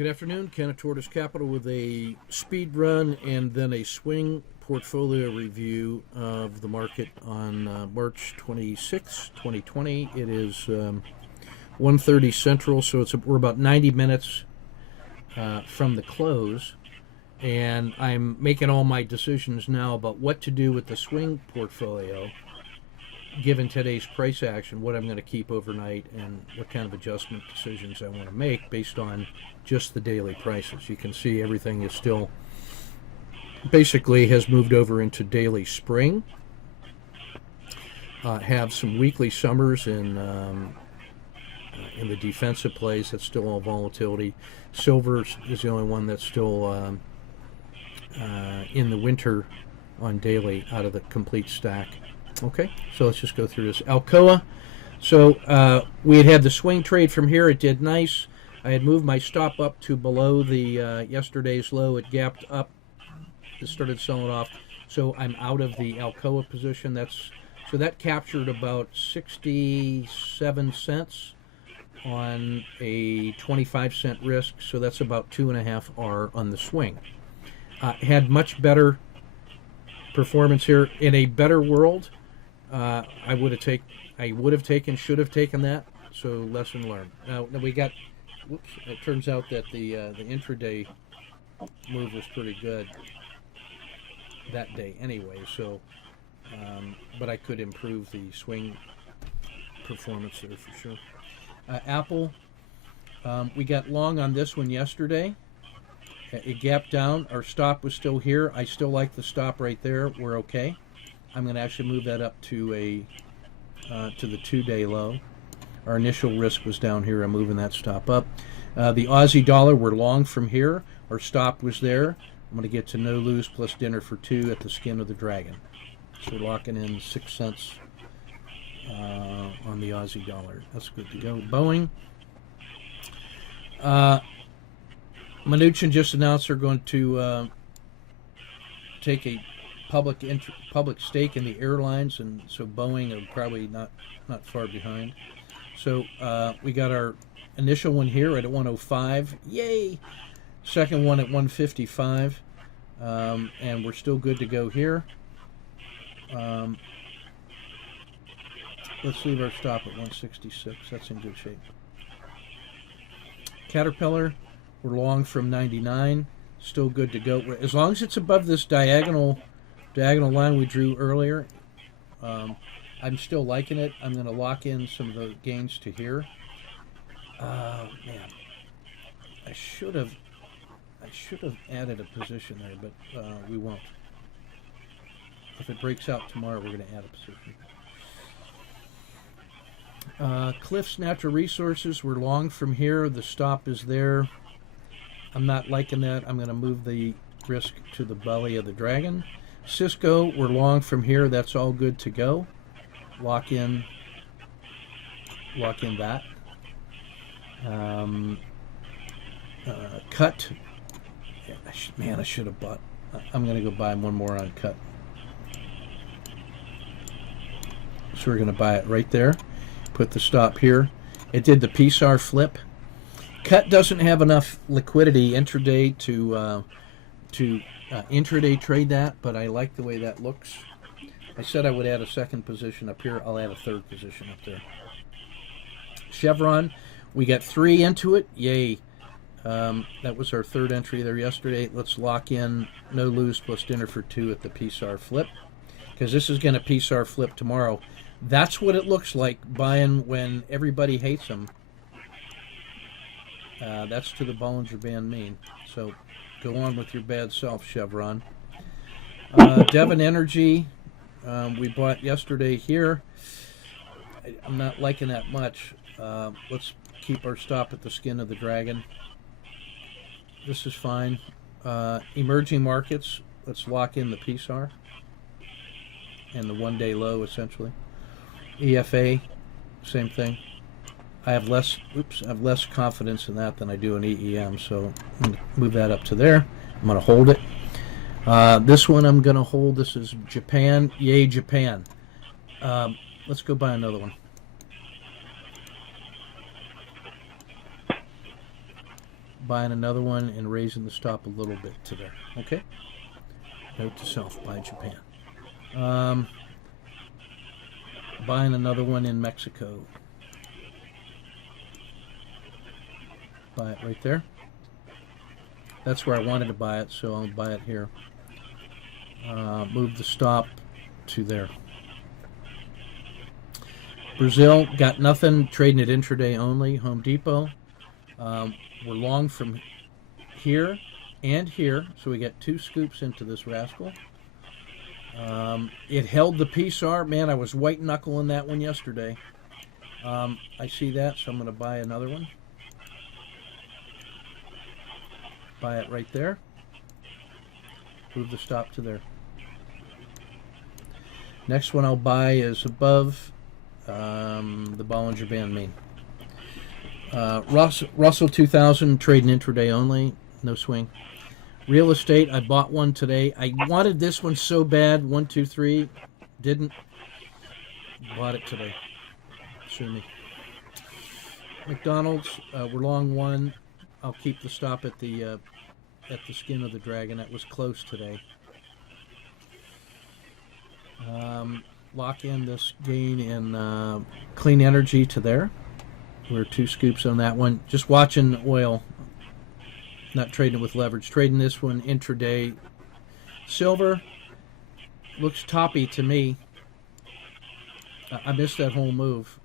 Good afternoon, Ken at Tortoise Capital with a speed run and then a swing portfolio review of the market on March 26, 2020. It is 1:30 Central, so we're about 90 minutes from the close, and I'm making all my decisions now about what to do with the swing portfolio given today's price action, what I'm going to keep overnight, and what kind of adjustment decisions I want to make based on just the daily prices. You can see everything is still basically has moved over into daily spring. Have some weekly summers in the defensive plays. That's still all volatility. Silver is the only one that's still in the winter on daily out of the complete stack. Okay, so let's just go through this. Alcoa. So we had the swing trade from here. It did nice. I had moved my stop up to below the yesterday's low. It gapped up. It started selling off. So I'm out of the Alcoa position. So that captured about 67 cents on a 25-cent risk. So that's about 2.5 R on the swing. Had much better performance here. In a better world, I would have should have taken that. So lesson learned. Now we got. Whoops! It turns out that the intraday move was pretty good that day anyway. So, but I could improve the swing performance there for sure. Apple, we got long on this one yesterday. It gapped down. Our stop was still here. I still like the stop right there. We're okay. I'm going to actually move that up to the 2-day low. Our initial risk was down here. I'm moving that stop up. The Aussie dollar, we're long from here. Our stop was there. I'm going to get to no lose plus dinner for 2 at the skin of the dragon. So we're locking in 6 cents on the Aussie dollar. That's good to go. Boeing. Mnuchin just announced they're going to take a public stake in the airlines, and so Boeing are probably not far behind. So we got our initial one here at 105. Yay! Second one at 155, and we're still good to go here. Let's leave our stop at 166. That's in good shape. Caterpillar, we're long from 99. Still good to go. As long as it's above this diagonal line we drew earlier, I'm still liking it. I'm going to lock in some of the gains to here. Man, I should have added a position there, but we won't. If it breaks out tomorrow, we're going to add a position. Cliffs Natural Resources, we're long from here. The stop is there. I'm not liking that. I'm going to move the risk to the belly of the dragon. Cisco, we're long from here. That's all good to go. Lock in that. Cut. Man, I should have bought. I'm going to go buy one more on cut. So we're going to buy it right there. Put the stop here. It did the PSAR flip. Cut doesn't have enough liquidity intraday to intraday trade that, but I like the way that looks. I said I would add a second position up here. I'll add a third position up there. Chevron, we got 3 into it. Yay. That was our third entry there yesterday. Let's lock in no lose plus dinner for 2 at the PSAR flip, because this is going to PSAR flip tomorrow. That's what it looks like buying when everybody hates them. That's to the Bollinger Band mean. So go on with your bad self, Chevron. Devon Energy, we bought yesterday here. I'm not liking that much. Let's keep our stop at the skin of the dragon. This is fine. Emerging markets, let's lock in the PSAR and the 1-day low, essentially. EFA, same thing. I have less confidence in that than I do in EEM, so I'm going to move that up to there. I'm going to hold it. This one I'm going to hold. This is Japan. Yay, Japan. Let's go buy another one. buying another one and raising the stop a little bit to there. Okay? Note to self, buy Japan. Buying another one in Mexico. Buy it right there. That's where I wanted to buy it, so I'll buy it here. Move the stop to there. Brazil, got nothing, trading it intraday only. Home Depot. We're long from here and here, so we get 2 scoops into this rascal. It held the PSAR. Man, I was white knuckling that one yesterday. I see that, so I'm going to buy another one. Buy it right there. Move the stop to there. Next one I'll buy is above the Bollinger Band main. Russell 2000, trading intraday only. No swing. Real estate, I bought one today. I wanted this one so bad. 1, 2, 3. Didn't. Bought it today. Sue me. McDonald's, we're long one. I'll keep the stop at the skin of the dragon. That was close today. Lock in this gain in clean energy to there. We're 2 scoops on that one. Just watching oil. Not trading it with leverage. Trading this one intraday. Silver looks toppy to me. I missed that whole move.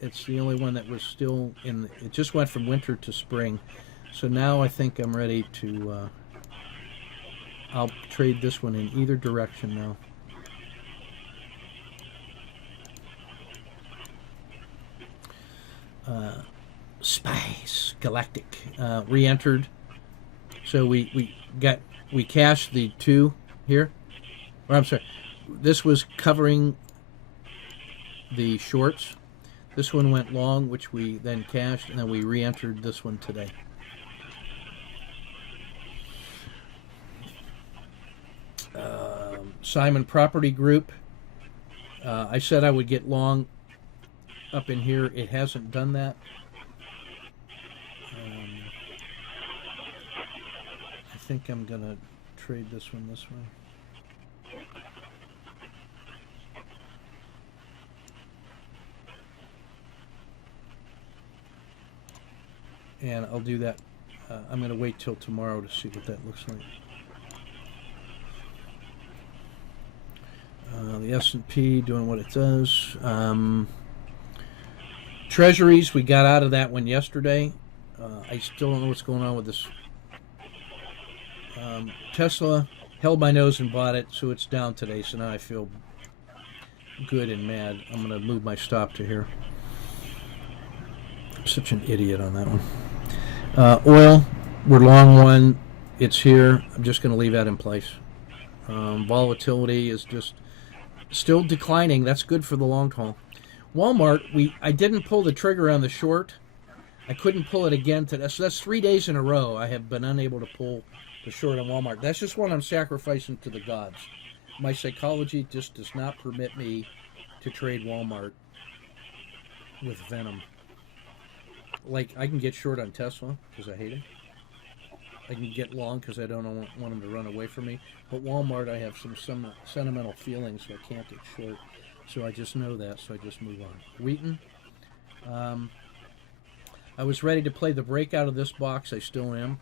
It's the only one that was still in. It just went from winter to spring. So now I think I'm ready to. I'll trade this one in either direction now. Space Galactic re-entered. So we cashed the 2 here. Or I'm sorry, this was covering the shorts. This one went long, which we then cashed, and then we re-entered this one today. Simon Property Group. I said I would get long up in here. It hasn't done that. I think I'm going to trade this one this way. And I'll do that. I'm going to wait till tomorrow to see what that looks like. The S&P doing what it does. Treasuries, we got out of that one yesterday. I still don't know what's going on with this. Tesla, held my nose and bought it, so it's down today. So now I feel good and mad. I'm going to move my stop to here. I'm such an idiot on that one. Oil, we're long one. It's here. I'm just going to leave that in place. Volatility is just still declining. That's good for the long haul. Walmart, I didn't pull the trigger on the short. I couldn't pull it again today. So that's 3 days in a row I have been unable to pull the short on Walmart. That's just what I'm sacrificing to the gods. My psychology just does not permit me to trade Walmart with venom. Like, I can get short on Tesla because I hate him. I can get long because I don't want him to run away from me. But Walmart, I have some sentimental feelings, so I can't get short. So I just know that, so I just move on. Wheaton. I was ready to play the breakout of this box. I still am.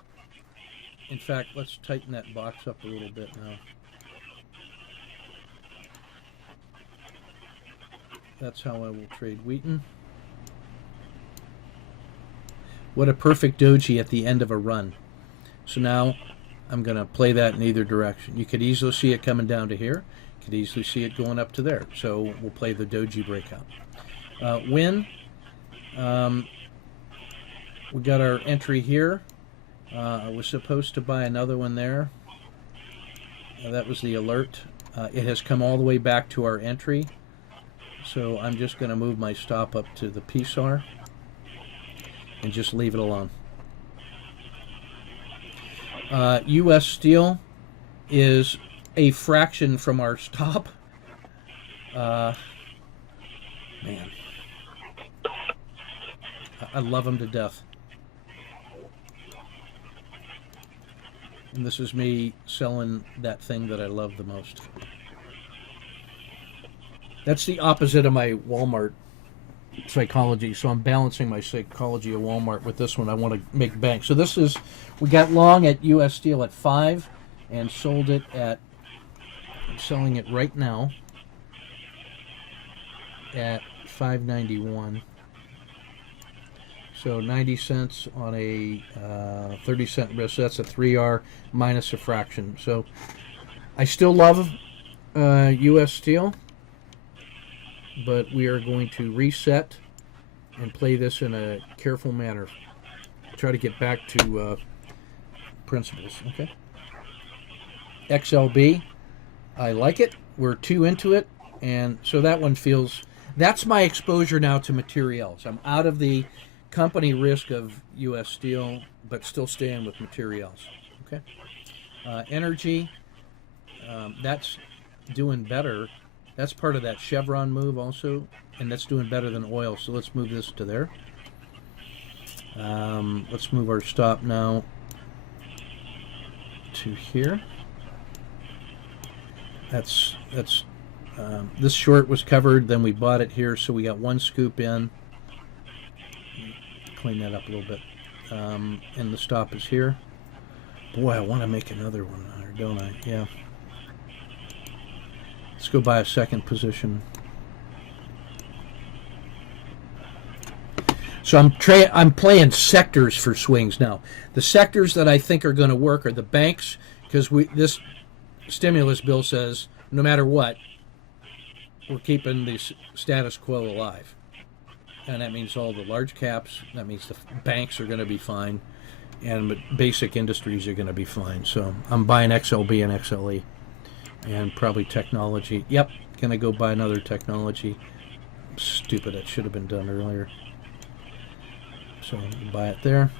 In fact, let's tighten that box up a little bit now. That's how I will trade Wheaton. What a perfect doji at the end of a run. So now I'm going to play that in either direction. You could easily see it coming down to here. You could easily see it going up to there. So we'll play the doji breakout. Win. We got our entry here. I was supposed to buy another one there. That was the alert. It has come all the way back to our entry. So I'm just going to move my stop up to the PSAR and just leave it alone. U.S. Steel is a fraction from our stop. Man. I love them to death. And this is me selling that thing that I love the most. That's the opposite of my Walmart psychology. So I'm balancing my psychology of Walmart with this one. I want to make bank. So this is, we got long at US Steel at 5 and sold it at, I'm selling it right now at $5.91. So 90 cents on a 30-cent risk. So that's a 3R minus a fraction. So I still love US Steel, but we are going to reset and play this in a careful manner. Try to get back to principles. Okay. XLB, I like it. We're 2 into it, and so that one feels. That's my exposure now to materials. I'm out of the company risk of U.S. Steel, but still staying with materials. Okay. Energy, that's doing better. That's part of that Chevron move also, and that's doing better than oil. So let's move this to there. Let's move our stop now to here. That's this short was covered, then we bought it here, so we got 1 scoop in. Clean that up a little bit. And the stop is here. Boy, I want to make another one there, don't I? Yeah. Let's go buy a second position. So I'm playing sectors for swings now. The sectors that I think are going to work are the banks, because this stimulus bill says no matter what, we're keeping the status quo alive. And that means all the large caps, that means the banks are going to be fine, and basic industries are going to be fine. So I'm buying XLB and XLE, and probably technology. Yep, going to go buy another technology. Stupid, that should have been done earlier. So buy it there.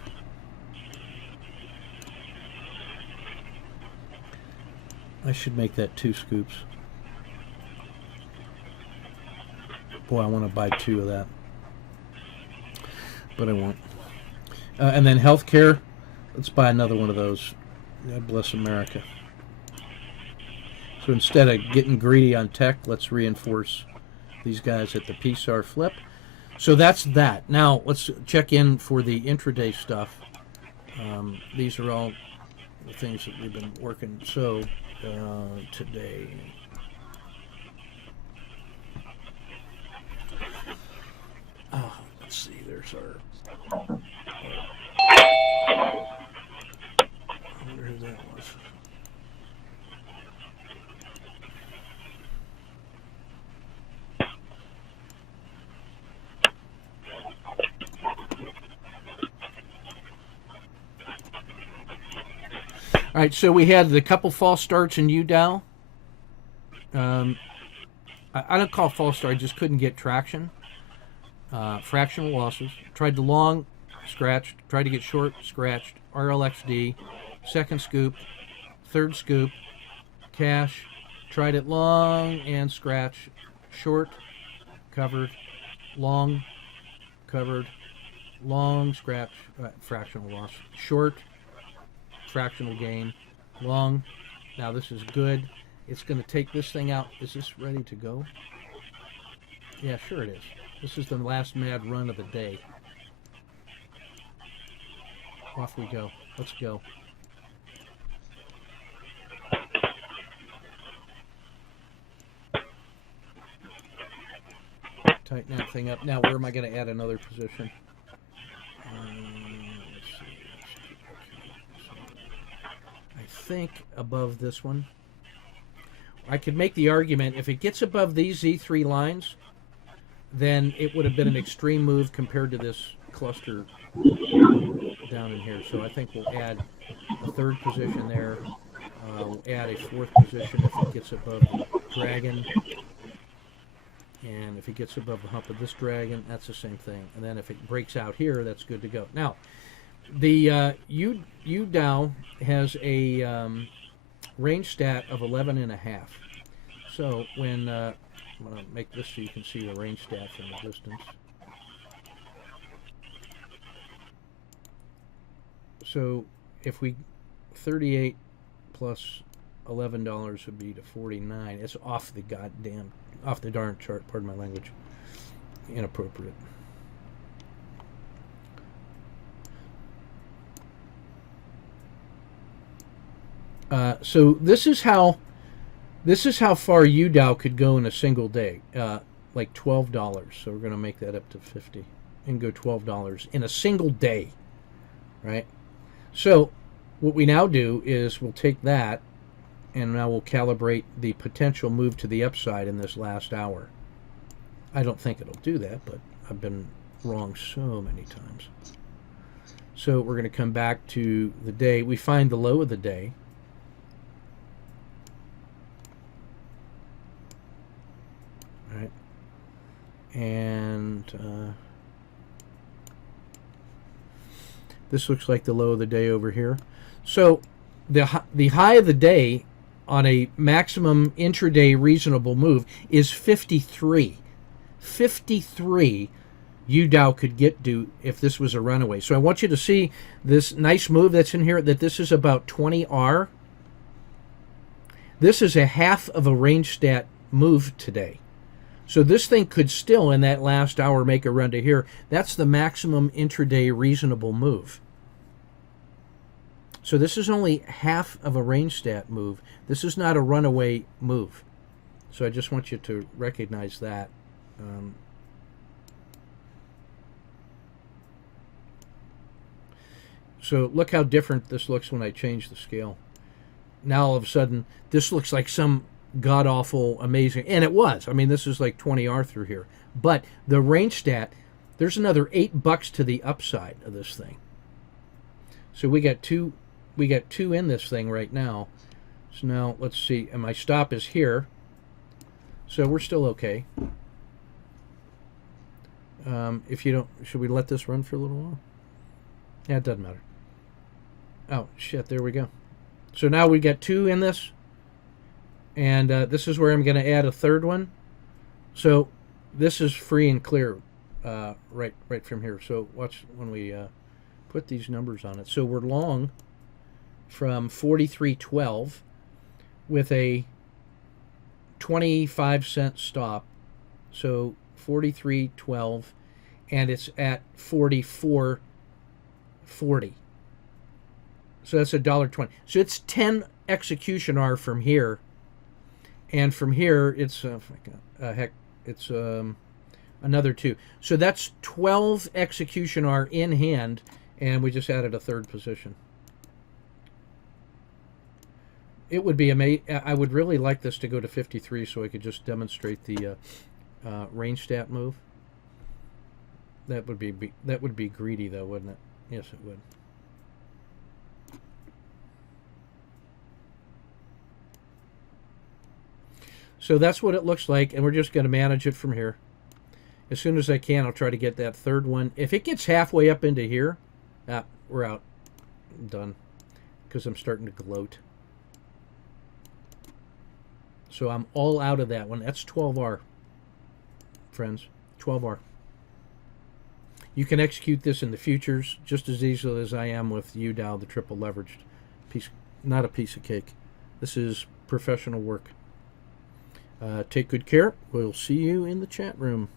I should make that 2 scoops. Boy, I want to buy 2 of that. But I won't. And then healthcare, let's buy another one of those. God bless America. So instead of getting greedy on tech, let's reinforce these guys at the PSAR flip. So that's that. Now let's check in for the intraday stuff. These are all the things that we've been working. So today. Let's see, there's our. I wonder who that was. All right, so we had the couple false starts in UDOW. I don't call false start, I just couldn't get traction. Fractional losses. Tried the long, scratched. Tried to get short, scratched. RLXD, second scoop, third scoop, cash. Tried it long and scratch, short, covered, long, covered, long, scratch, fractional loss, short, fractional gain, long. Now this is good. It's going to take this thing out. Is this ready to go? Yeah, sure it is. This is the last mad run of the day. Off we go. Let's go. Tighten that thing up. Now, where am I going to add another position? Let's see. I think above this one. I could make the argument, if it gets above these Z3 lines, then it would have been an extreme move compared to this cluster down in here. So I think we'll add a third position there. We'll add a fourth position if it gets above the dragon. And if it gets above the hump of this dragon, that's the same thing. And then if it breaks out here, that's good to go. Now, the UDOW has a range stat of 11.5. So when I'm going to make this so you can see the range stat from the distance. So if we 38 plus $11 would be to 49. It's off the darn chart. Pardon my language. Inappropriate. So this is how far UDOW could go in a single day, like $12. So we're going to make that up to 50 and go $12 in a single day, right? So what we now do is we'll take that and now we'll calibrate the potential move to the upside in this last hour. I don't think it'll do that, but I've been wrong so many times. So we're going to come back to the day. We find the low of the day. Right. And this looks like the low of the day over here. So the high of the day on a maximum intraday reasonable move is 53. 53 UDOW could get to if this was a runaway. So I want you to see this nice move that's in here, that this is about 20R. This is a half of a range stat move today. So this thing could still, in that last hour, make a run to here. That's the maximum intraday reasonable move. So this is only half of a range stat move. This is not a runaway move. So I just want you to recognize that. So look how different this looks when I change the scale. Now all of a sudden, this looks like some god-awful, amazing, and it was. I mean, this is like 20R through here. But the range stat, there's another $8 to the upside of this thing. So we got two in this thing right now. So now let's see, and my stop is here. So we're still okay. If you don't, should we let this run for a little while? Yeah, it doesn't matter. Oh, shit, there we go. So now we got two in this. And this is where I'm going to add a third one. So this is free and clear right from here. So watch when we put these numbers on it. So we're long from 43.12 with a 25-cent stop. So 43.12, and it's at 44.40. So that's $1.20. So it's 10 execution R from here, and from here it's it's another 2. So that's 12 execution R in hand, and we just added a third position. It would be amazing. I would really like this to go to 53 so I could just demonstrate the range stat move. That would be greedy though, wouldn't it? Yes, it would. So that's what it looks like, and we're just going to manage it from here. As soon as I can, I'll try to get that third one. If it gets halfway up into here, we're out. I'm done. Because I'm starting to gloat. So I'm all out of that one. That's 12R, friends. 12R. You can execute this in the futures just as easily as I am with UDOW, the triple leveraged piece. Not a piece of cake. This is professional work. Take good care. We'll see you in the chat room.